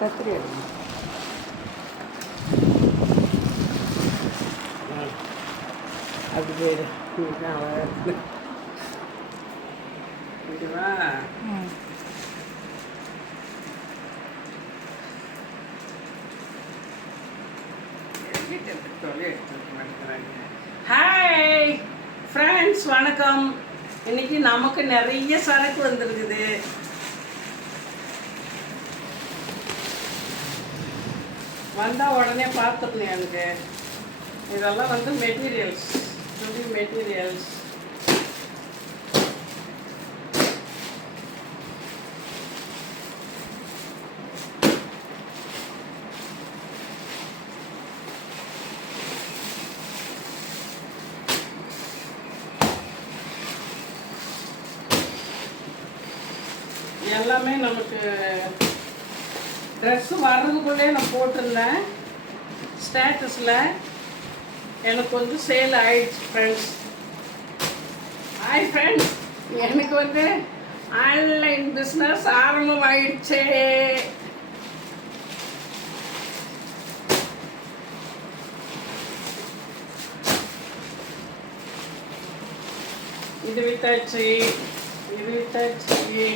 கத்திரி எடுக்கணும். அது பேர் இதுவா ஹாய் ஃப்ரெண்ட்ஸ், வணக்கம். இன்னைக்கு நமக்கு நிறைய சரக்கு வந்துருக்குது. வந்தால் உடனே பார்த்துக்கணும். எனக்கு இதெல்லாம் வந்து மெட்டீரியல்ஸ், துணி மெட்டீரியல்ஸ். எல்லாமே நமக்கு ட்ரெஸ்ஸு வர்றதுக்குள்ளே நான் போட்டிருந்தேன் ஸ்டேட்டஸில். எனக்கு வந்து சேல் ஆயிடுச்சு ஃப்ரெண்ட்ஸ். ஹாய் ஃப்ரெண்ட்ஸ், எனக்கு வந்து ஆன்லைன் பிஸ்னஸ் ஆரம்பம் ஆயிடுச்சு. இது வித்தாச்சு, இது வித்தாச்சு.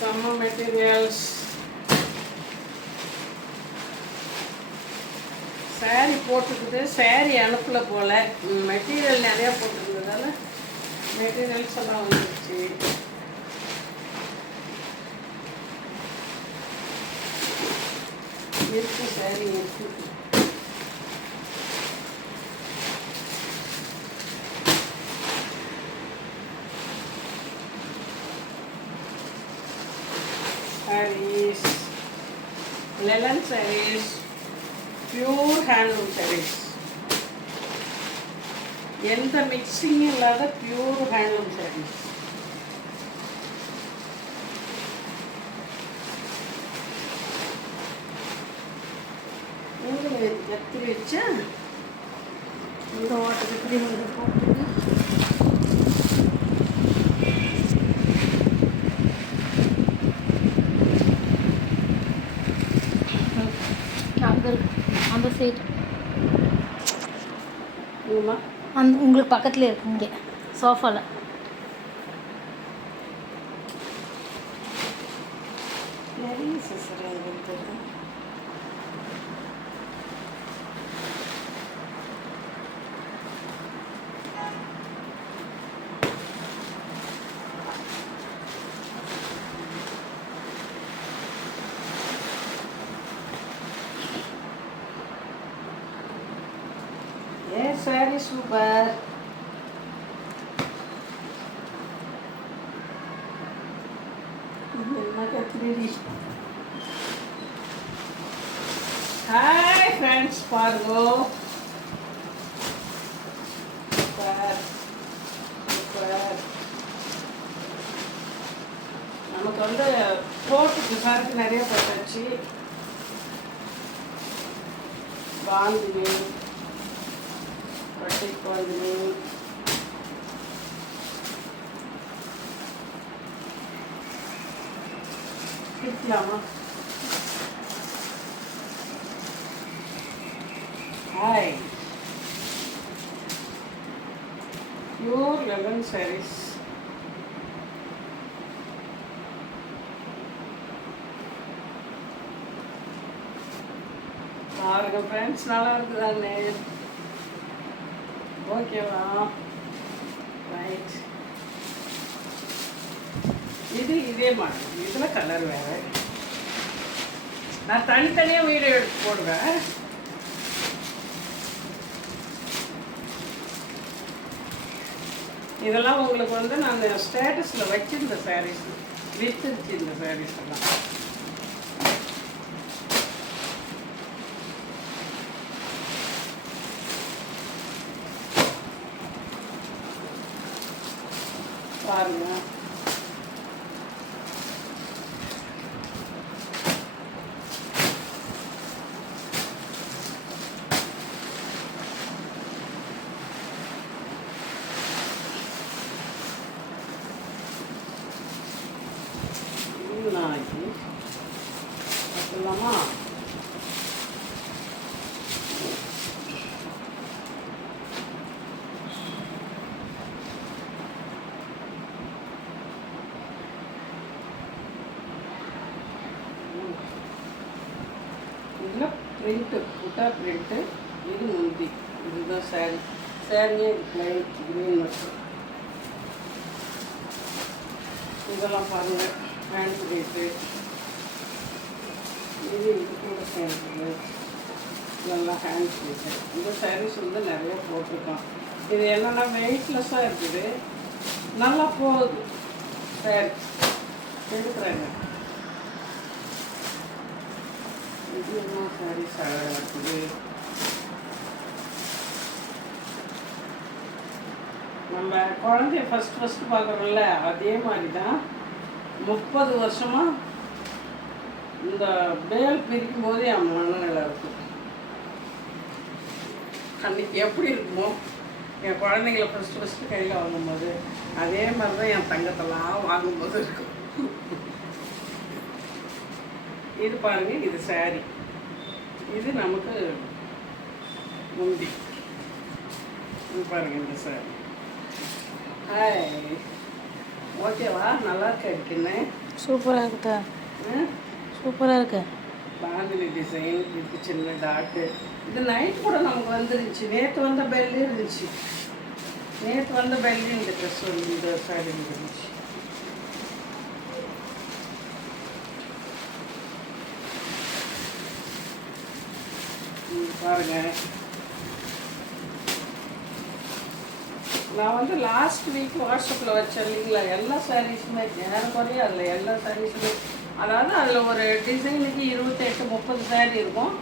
Summer materials. சாரி போட்டுக்குது, சாரி அனுப்பல போல். மெட்டீரியல் நிறையா போட்டுருந்ததால மெட்டீரியல்ஸ் எல்லாம் வந்துடுச்சு. இருக்கு, சாரி இருக்கு. Sarees, linen sarees, pure handloom sarees. எந்த மிக்சிங் இல்லாத பியூர் ஹேண்ட்லூம் sarees. உங்களுக்கு கத்திரி வச்சா இந்த ஓட்ட கத்திரி வந்து போட்டு அந்த சைடு அந்த உங்களுக்கு பக்கத்தில் இருக்கு. இங்கே சோஃபாவில் நிறைய சிசர் இருக்குது. Saree super. Hi friends, Pargo. Super, super. நமக்கு வந்து ரோட்டுக்கு சரக்கு நிறைய போட்டாச்சு. பாந்தினி, பட்டிப்பாந்தினி, கிட்டலாமா? Hi, pure linen saris. பாருங்க ஃப்ரெண்ட்ஸ், நல்லா இருக்குதானே? ஓகேவா? ரைட். இது இதே மாடல், இதில் கலர் வேறு. நான் தனித்தனியாக வீடியோ எடுத்து போடுவேன். இதெல்லாம் உங்களுக்கு வந்து நான் ஸ்டேட்டஸில் வச்சிருந்த சாரீஸ், வித்துருச்சு இந்த சாரீஸ் எல்லாம். பாருங்க, நாளைக்கு பார்க்கலாமா? இதில் பிரிண்ட்டு புட்டா பிரிண்ட்டு, இது முந்தி, இதுதான் சாரீ. சாரியே லைட் க்ரீன் மட்டும். இதெல்லாம் பாருங்கள், ஹேண்ட் பிரிண்ட்டு, இது கூட சேர்ந்து நல்லா ஹேண்ட் பிரிண்ட்டு. இந்த சாரீஸ் வந்து நிறைய போட்டிருக்கோம். இது என்னென்னா வெயிட்லெஸ்ஸாக இருக்குது, நல்லா போகுது சாரி, எடுக்கிறாங்க. இது என்ன சாரீஸ் அழகாக இருக்குது. நம்ம குழந்தைய ஃபஸ்ட்டு பார்க்குறோம்ல, அதே மாதிரி தான் 30 வருஷமாக இந்த பேல் பிரிக்கும் போதே என் மனநிலை இருக்கும். அன்றைக்கி எப்படி இருக்குமோ என் குழந்தைங்கள ஃபஸ்ட்டு கையில் வாங்கும்போது அதே மாதிரி தான் என் தங்கத்தெல்லாம் வாங்கும்போது இருக்கும். இது பாருங்கள், இது சாரி, இது நமக்கு முந்தி. இது பாருங்கள் இந்த சாரி. ஹாய், ஓகேவா? நல்லா இருக்கா? இருக்குன்னு சூப்பராக இருக்குதா? சூப்பராக இருக்கு. பாந்தினி டிசைன், இதுக்கு சின்ன டாட்டு. இது நைட் கூட நமக்கு வந்துருந்துச்சு. நேற்று வந்த பெல்லி இருந்துச்சு. நேற்று வந்த பெல்லி இந்த ட்ரெஸ் வந்து இந்த சாரி இருந்துச்சு. பாருங்க, நான் வந்து லாஸ்ட் வீக் வாட்ஸ்அப்பில் வச்சேன் இல்லைங்களா, எல்லா சாரீஸுமே ஏறக்குறைய அதில் எல்லா சாரீஸுமே, அதாவது அதில் ஒரு டிசைனுக்கு 28-30 சாரீ இருக்கும்.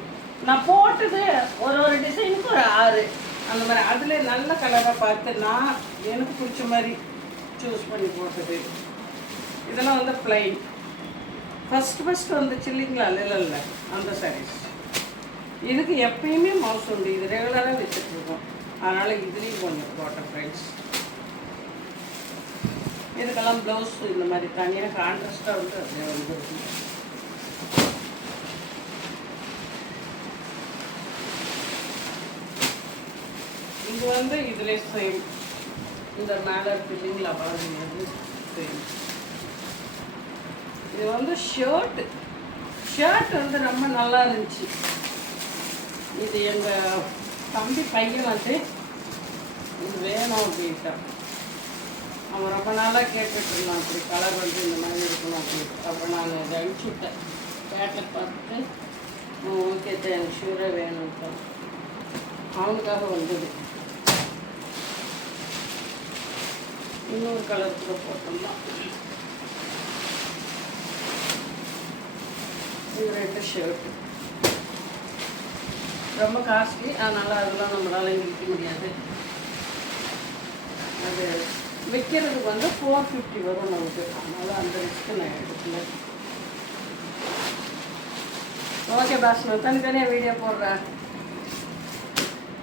நான் போட்டது ஒரு டிசைனுக்கு ஒரு 6 அந்த மாதிரி. அதில் நல்ல கலராக பார்த்து நான் எனக்கு பிடிச்ச மாதிரி சூஸ் பண்ணி போட்டது. இதெல்லாம் வந்து பிளைன் ஃபஸ்ட்டு வந்துச்சு இல்லைங்களா, இல்லை அந்த சாரீஸ். இதுக்கு எப்பயுமே மவுஸ் உண்டு, இது ரெகுலராக வச்சுட்ருக்கோம். அதனால் இதுலேயும் கொஞ்சம் வாட்டர் ப்ரைஸ். இதுக்கெல்லாம் ப்ளவுஸ் இந்த மாதிரி தனியாக கான்ட்ராஸ்ட்டாக வந்து அப்படியே வந்துருக்கு. இது வந்து இதில் சேம், இந்த மேலே இருக்கு இல்லைங்களா பாருங்க, சேம். இது வந்து ஷர்ட் வந்து ரொம்ப நல்லா இருந்துச்சு. இது எங்கள் தம்பி பையன் வந்து இது வேணும் அப்படின்ட்டான். அவன் ரொம்ப நாளாக கேட்டுட்டு இருந்தான், அப்படி கலர் வந்து இந்த மாதிரி இருக்கணும் அப்படின்ட்டு. அப்புறம் நான் இதை அனுப்பிச்சி விட்டேன். பேட்டில் பார்த்துட்டு ஓகே எனக்கு ஷூராக வேணும்ட்டான். அவனுக்காக வந்தது. இன்னொரு கலர் கூட போட்டோம்தான். இது 2 ஷர்ட்டு ரொம்ப காஸ்ட்லி, அதனால் அதெல்லாம் நம்மளால் விற்க முடியாது. அது விற்கிறதுக்கு வந்து 450 வரும் நமக்கு. அதனால் அந்த ரிஸ்க்கு நான் எடுக்கல. ஓகே பாஸ், நான் தனித்தனியாக வீடியோ போடுறேன்.